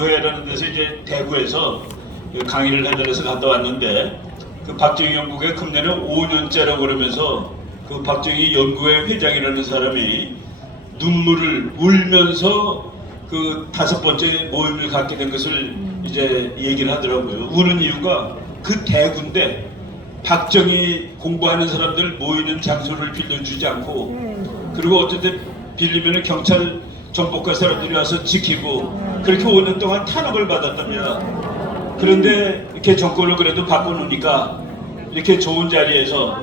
회라는 데서 이제 대구에서 그 강의를 해달라서 갔다 왔는데 그 박정희 연구회 금년에 5년째라고 그러면서 그 박정희 연구회 회장이라는 사람이 눈물을 울면서 그 5번째 모임을 갖게 된 것을 이제 얘기를 하더라고요. 우는 이유가 그 대구인데 박정희 공부하는 사람들 모이는 장소를 빌려주지 않고 그리고 어떤 때 빌리면 경찰 정보과 사람들이 와서 지키고 그렇게 5년 동안 탄압을 받았답니다. 그런데 이렇게 정권을 그래도 바꿔놓으니까 이렇게 좋은 자리에서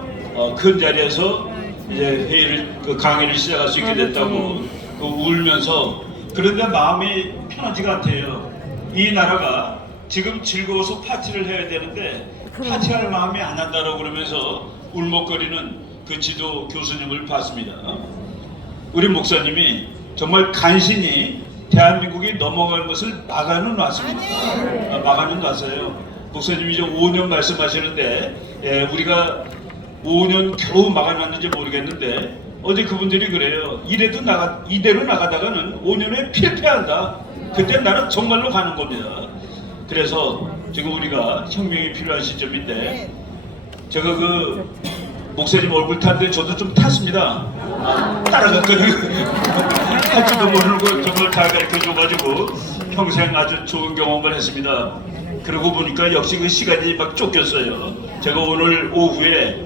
큰 자리에서 이제 회의를 강의를 시작할 수 있게 됐다고 울면서 그런데 마음이 편하지가 않대요. 이 나라가 지금 즐거워서 파티를 해야 되는데 파티할 마음이 안 난다라고 그러면서 울먹거리는 그 지도 교수님을 봤습니다. 우리 목사님이 정말 간신히 대한민국이 넘어가는 것을 막아는 놨습니다. 막아는 놨어요. 목사님이 이제 5년 말씀하시는데 우리가 5년 겨우 막아놨는지 모르겠는데 어제 그분들이 그래요. 이대로 나가다가는 5년에 필패한다. 그때 나는 정말로 가는 겁니다. 그래서 지금 우리가 혁명이 필요한 시점인데 제가 그 목사님 얼굴 탔는데 저도 좀 탔습니다. 따라갔거든요. 할지도 모르는 걸 정말 잘 가르쳐줘가지고 평생 아주 좋은 경험을 했습니다. 그러고 보니까 역시 그 시간이 막 쫓겼어요. 제가 오늘 오후에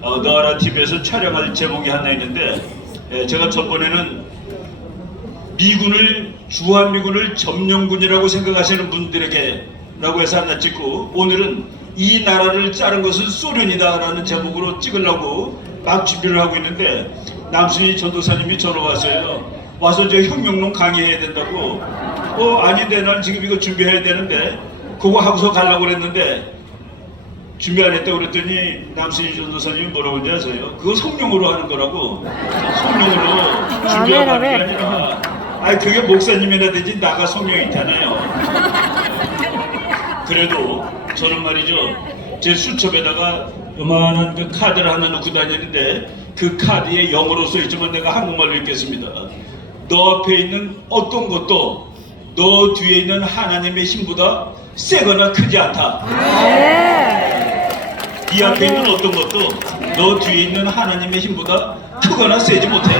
너아라 TV에서 촬영할 제목이 하나 있는데 제가 전번에는 주한미군을 점령군이라고 생각하시는 분들에게 라고 해서 하나 찍고 오늘은 이 나라를 자른 것은 소련이다 라는 제목으로 찍으려고 막 준비를 하고 있는데 남순희 전도사님이 전화 왔어요. 와서 저 혁명론 강의해야 된다고. 아닌데 난 지금 이거 준비해야 되는데 그거 하고서 가려고 그랬는데 준비 안 했다고 그랬더니 남순희 전도사님이 뭐라고 하는지 아세요? 그거 성령으로 하는 거라고. 성령으로 준비하고 하는 게 아니라 그게 목사님이나 되지 나가 성령이잖아요. 그래도 저는 말이죠, 제 수첩에다가 요만한 그 카드를 하나 넣고 다니는데 그 카드에 영어로 써있지만 내가 한국말로 읽겠습니다. 너 앞에 있는 어떤 것도 너 뒤에 있는 하나님의 힘보다 세거나 크지 않다. 네 앞에 있는 어떤 것도 너 뒤에 있는 하나님의 힘보다 크거나 세지 못해.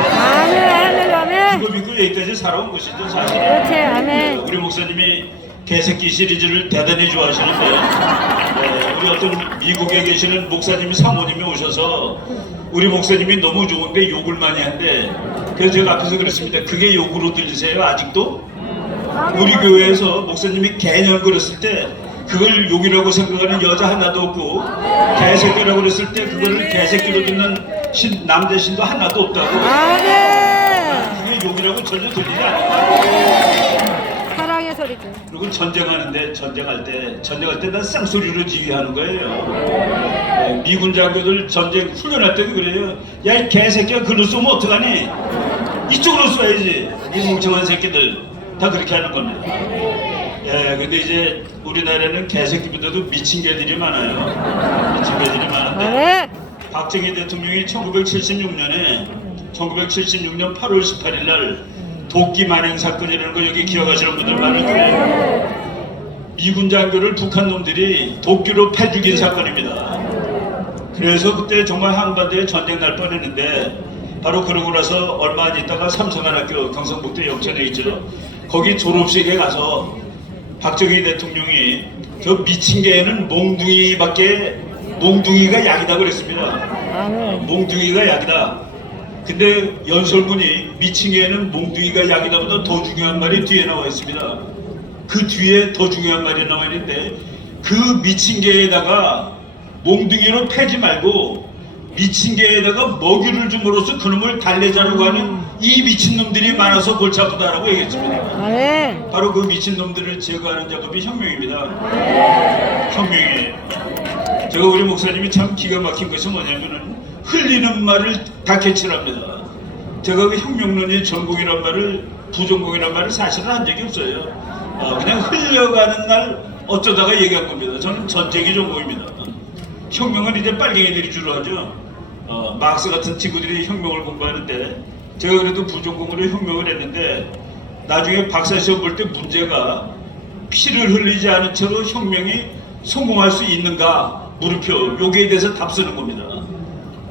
이거 믿고 여기까지 살아온 것이죠 사실은. 우리 목사님이 개새끼 시리즈를 대단히 좋아하시는데 우리 어떤 미국에 계시는 목사님 사모님이 오셔서 우리 목사님이 너무 좋은데 욕을 많이 한대. 그래서 제가 앞에서 그랬습니다. 그게 욕으로 들리세요 아직도? 우리 교회에서 목사님이 개년 그랬을 때 그걸 욕이라고 생각하는 여자 하나도 없고 개새끼라고 그랬을 때 그거를 개새끼로 듣는 남자 신도 하나도 없다고. 그게 욕이라고 전혀 들리지 않아요. 그리고 전쟁하는데 전쟁할 때 난 쌍소리로 지휘하는 거예요. 미군 장교들 전쟁 훈련할 때도 그래요. 야 이 개새끼야 글로 쏘면 어떡하니? 이쪽으로 쏘야지. 이 멍청한 새끼들 다 그렇게 하는 겁니다. 근데 이제 우리나라에는 개새끼보다도 미친 개들이 많아요. 미친 개들이 많은데 박정희 대통령이 1976년 8월 18일 날 도끼 만행 사건이라는 거 여기 기억하시는 분들 많을 거예요. 미군 장교를 북한 놈들이 도끼로 패 죽인 사건입니다. 그래서 그때 정말 한반도에 전쟁 날 뻔했는데 바로 그러고 나서 얼마 안 있다가 삼성한학교 경상북도 영천에 있죠. 거기 졸업식에 가서 박정희 대통령이 저 미친 개는 몽둥이가 약이다 그랬습니다. 몽둥이가 약이다. 근데 연설문이 미친 개는 몽둥이가 약이다보다 더 중요한 말이 뒤에 나와 있습니다. 그 뒤에 더 중요한 말이 나와 있는데 그 미친 개에다가 몽둥이로 패지 말고 미친 개에다가 먹이를 줌으로써 그놈을 달래자려고 하는 이 미친놈들이 많아서 골치 아프다라고 얘기했습니다. 바로 그 미친놈들을 제거하는 작업이 혁명입니다. 혁명이에요. 제가 우리 목사님이 참 기가 막힌 것이 뭐냐면은 흘리는 말을 다 캐치합니다. 제가 그 혁명론이 전공이란 말을 부전공이란 말을 사실은 한 적이 없어요. 그냥 흘려가는 날 어쩌다가 얘기한 겁니다. 저는 전쟁이 전공입니다. 혁명은 이제 빨갱이들이 주로 하죠. 막스 같은 친구들이 혁명을 공부하는데 제가 그래도 부전공으로 혁명을 했는데 나중에 박사 시험 볼 때 문제가 피를 흘리지 않은 채로 혁명이 성공할 수 있는가 물음표, 여기에 대해서 답 쓰는 겁니다.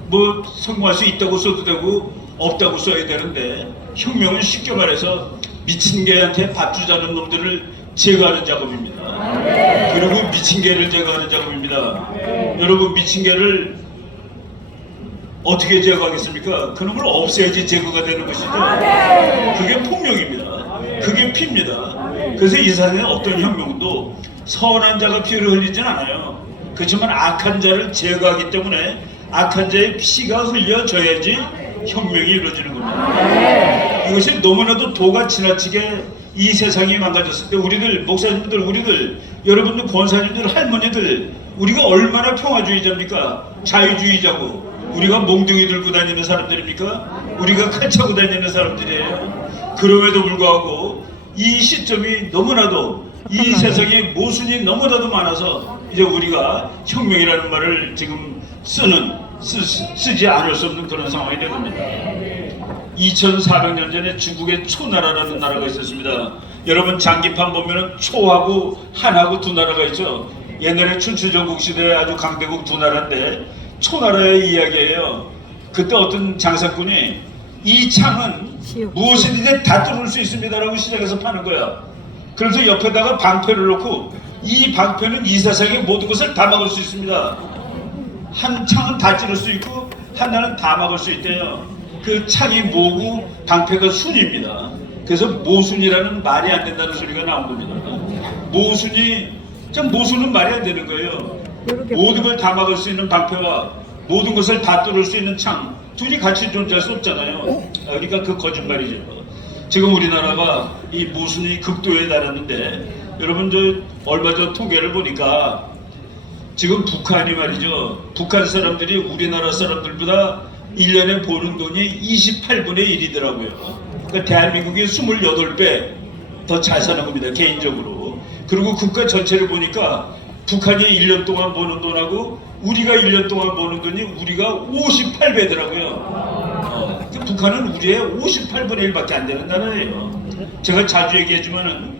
뭐 성공할 수 있다고 써도 되고 없다고 써야 되는데, 혁명은 쉽게 말해서 미친 개한테 밥 주자는 놈들을 제거하는 작업입니다. 그리고 미친 개를 제거하는 작업입니다. 여러분, 미친 개를 어떻게 제거하겠습니까? 그놈을 없애야지 제거가 되는 것이죠. 그게 폭력입니다. 그게 피입니다. 그래서 이 세상에 어떤 혁명도 선한 자가 피를 흘리진 않아요. 그렇지만 악한 자를 제거하기 때문에 악한 자의 피가 흘려져야지 혁명이 이루어지는 겁니다. 이것이 너무나도 도가 지나치게 이 세상이 망가졌을 때 우리들, 목사님들, 우리들, 여러분들, 권사님들, 할머니들, 우리가 얼마나 평화주의자입니까? 자유주의자고, 우리가 몽둥이 들고 다니는 사람들입니까? 우리가 칼 차고 다니는 사람들이에요. 그럼에도 불구하고 이 시점이 너무나도, 이 세상에 모순이 너무나도 많아서 이제 우리가 혁명이라는 말을 지금 쓰지 않을 수 없는 그런 상황이 된 겁니다. 2400년 전에 중국의 초나라라는 나라가 있었습니다. 여러분, 장기판 보면은 초하고 한하고 두 나라가 있죠. 옛날에 춘추전국 시대에 아주 강대국 두 나라인데 초나라의 이야기예요. 그때 어떤 장사꾼이 이 창은 무엇이든지 다 뚫을 수 있습니다라고 시작해서 파는 거야. 그래서 옆에다가 방패를 놓고, 이 방패는 이 세상의 모든 것을 다 막을 수 있습니다. 한 창은 다 찌를 수 있고 하나는 다 막을 수 있대요. 그 창이 모고 방패가 순입니다. 그래서 모순이라는 말이 안 된다는 소리가 나온 겁니다. 모순은 말이 안 되는 거예요. 모든 걸 다 막을 수 있는 방패와 모든 것을 다 뚫을 수 있는 창, 둘이 같이 존재할 수 없잖아요. 그러니까 그 거짓말이죠. 지금 우리나라가 이 모순이 극도에 달했는데, 여러분, 얼마 전 통계를 보니까 지금 북한이 말이죠, 북한 사람들이 우리나라 사람들보다 1년에 버는 돈이 28분의 1이더라고요. 그러니까 대한민국이 28배 더 잘 사는 겁니다, 개인적으로. 그리고 국가 전체를 보니까 북한이 1년 동안 버는 돈하고 우리가 1년 동안 버는 돈이 우리가 58배더라고요. 북한은 우리의 58분의 1밖에 안 되는 나라예요. 제가 자주 얘기하지만은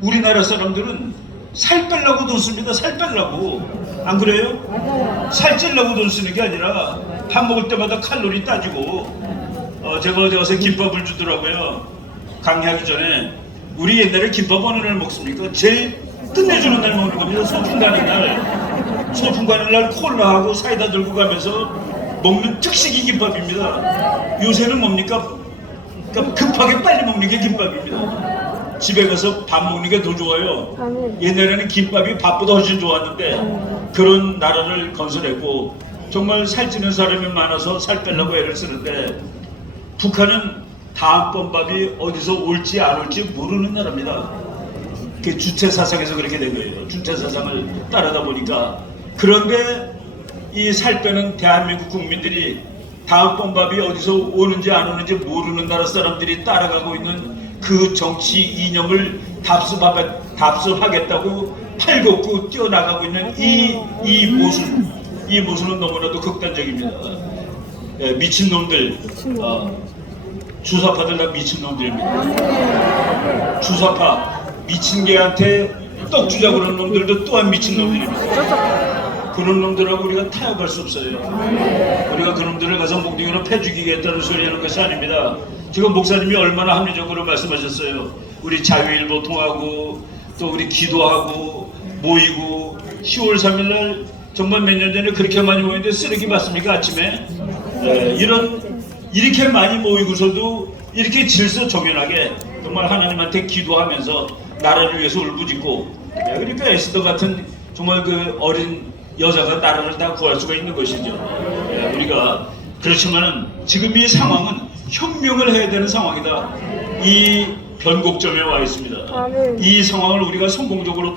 우리나라 사람들은 살 빼려고 돈 씁니다. 살 빼려고. 안 그래요? 살찌려고 돈 쓰는 게 아니라 밥 먹을 때마다 칼로리 따지고. 제가 어제 와서 김밥을 주더라고요. 강의하기 전에. 우리 옛날에 김밥 어느 날 먹습니까? 제일 끝내주는 날 먹는 겁니다. 소풍 가는 날. 소풍 가는 날 콜라하고 사이다 들고 가면서 먹는 특식이 김밥입니다. 요새는 뭡니까? 그러니까 급하게 빨리 먹는 게 김밥입니다. 집에 가서 밥 먹는 게 더 좋아요. 옛날에는 김밥이 밥보다 훨씬 좋았는데, 그런 나라를 건설했고, 정말 살찌는 사람이 많아서 살 빼려고 애를 쓰는데, 북한은 다음번 밥이 어디서 올지 안 올지 모르는 나라입니다. 그 주체 사상에서 그렇게 된 거예요. 주체 사상을 따르다 보니까. 그런데 이 살 빼는 대한민국 국민들이 다음번 밥이 어디서 오는지 안 오는지 모르는 나라 사람들이 따라가고 있는 그 정치 이념을 답습하겠다고 팔걷고 뛰어나가고 있는 이 모순은 너무나도 극단적입니다. 미친놈들, 주사파들 다 미친놈들입니다. 주사파, 미친 개한테 떡 주자고 그러는 놈들도 또한 미친놈들입니다. 그런 놈들하고 우리가 타협할 수 없어요. 우리가 그놈들을 가서 몽둥이로 패 죽이겠다는 소리 하는 것이 아닙니다. 지금 목사님이 얼마나 합리적으로 말씀하셨어요. 우리 자유일보 통하고 또 우리 기도하고 모이고 10월 3일날 정말 몇 년 전에 그렇게 많이 모였는데 쓰레기 맞습니까? 아침에? 이렇게 많이 모이고서도 이렇게 질서정연하게 정말 하나님한테 기도하면서 나라를 위해서 울부짖고, 그러니까 에스더 같은 정말 그 어린 여자가 나라를 다 구할 수가 있는 것이죠. 우리가 그렇지만은 지금 이 상황은 혁명을 해야 되는 상황이다. 이 변곡점에 와 있습니다. 이 상황을 우리가 성공적으로